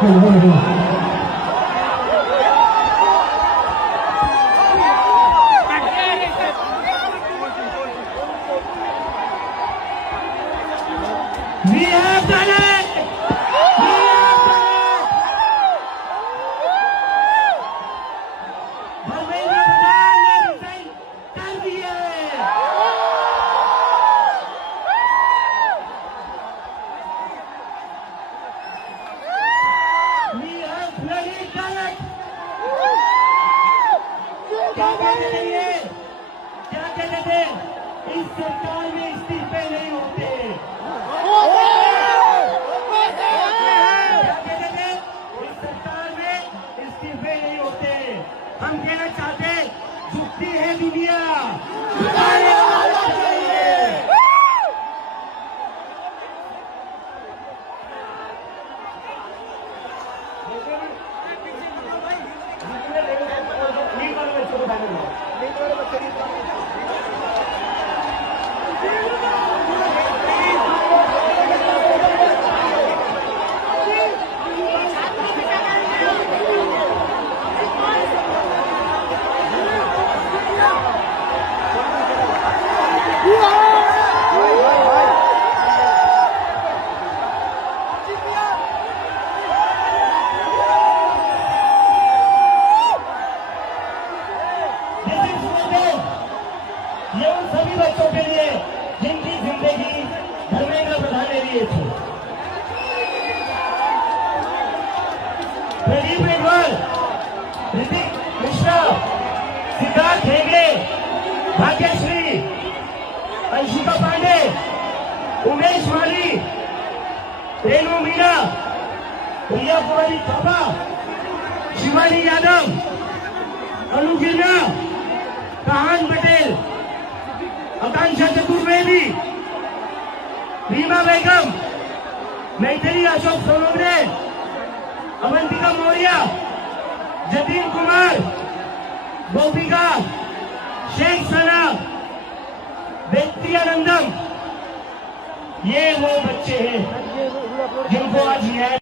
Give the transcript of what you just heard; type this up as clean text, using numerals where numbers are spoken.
We have done it! We have done it! Dharmendra प्रधान ने रिजाइन कर दिए। We have bloody done it! क्या कहते थे ये? क्या कहते थे? इस सरकार में इस्तीफे नहीं होते। हम कहना चाहते झुकती है दुनिया, झुकाने वाला चाहिए। ये उन सभी बच्चों के लिए जिनकी जिंदगी धर्मेंद्र प्रधान ने लिए थे। प्रदीप मेघवाल, ऋतिक मिश्रा, सिद्धार्थ हेगड़े, भाग्यश्री, अंशिका पांडे, उमेश माली, रेणु मीना, प्रिया कुमारी थापा, शिवानी यादव, अनु गिरना, कहान पटेल, आकांक्षा चतुर्वेदी, रीमा बेगम, मैथिली अशोक सोनोग्रे, अवंतिका मौर्य, जतीन कुमार, गोपिका, शेख सना, व्यक्तियानंदम, ये वो बच्चे हैं जिनको आज न्याय